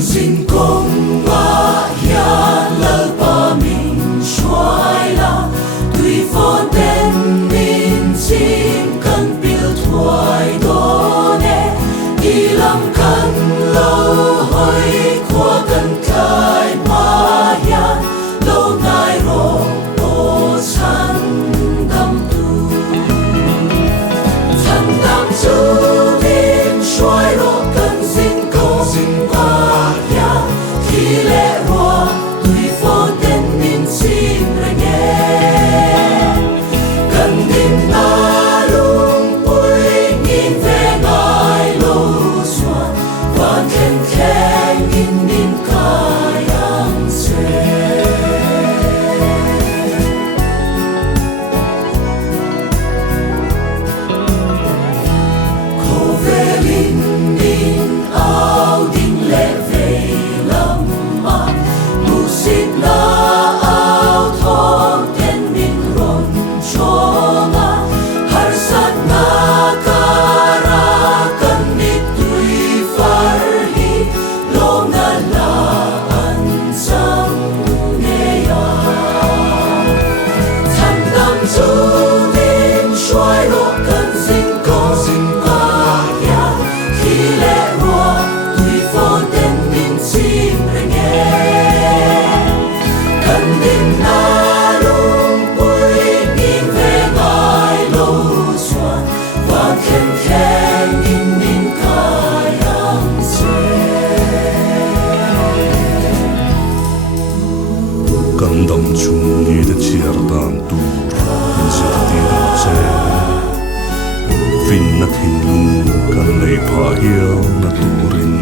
xin công hoa hiền lỡ ba mình xoay la tùy phone tên mình xin cần biểu thoại đó nè đi làm cần lâu hỏi qua cần cái ba hiền lâu ngày rồi ô san đam tu san đam tu mình xoay rồi cần xin công hoa hiền khi lẽ rồi tùy phone tên mình xin ra nghe cần tin ta luôn bồi nhìn về ngài lâu xuân và khen khen nhìn nhìn cái ăn xe cô về linh ninh áo đinh lệ về lâm mà mù xịt na áo thon tên mình rộn cho nga har sát na cara cần nít tùy farhi lo nga la an sang nghe ya thành đam chu mình xoay ro cần xin có ya khi lẽ ro tùy phone tên mình xin ra nghe cần tin na luôn bồi nhìn về ngài lâu xuân và khen khen nhìn nhìn cái ăn xe感动出你的切尔丹杜，你是的这，fin na hinlu kan lei pa hiao na turin.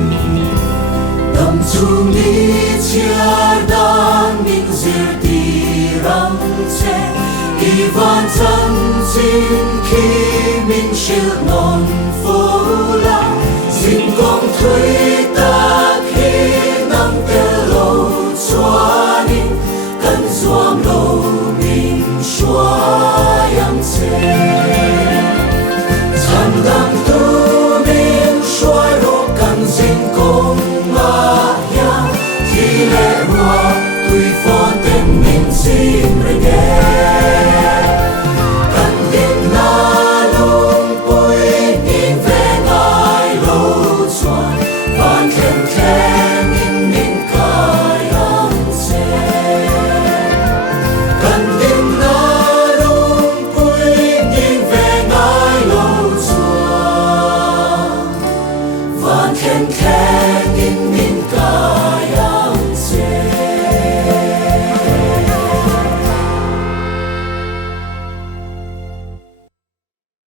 đầm chung đi chia đan mình diệt đi răng che y van chân xin khi mình chịu non phố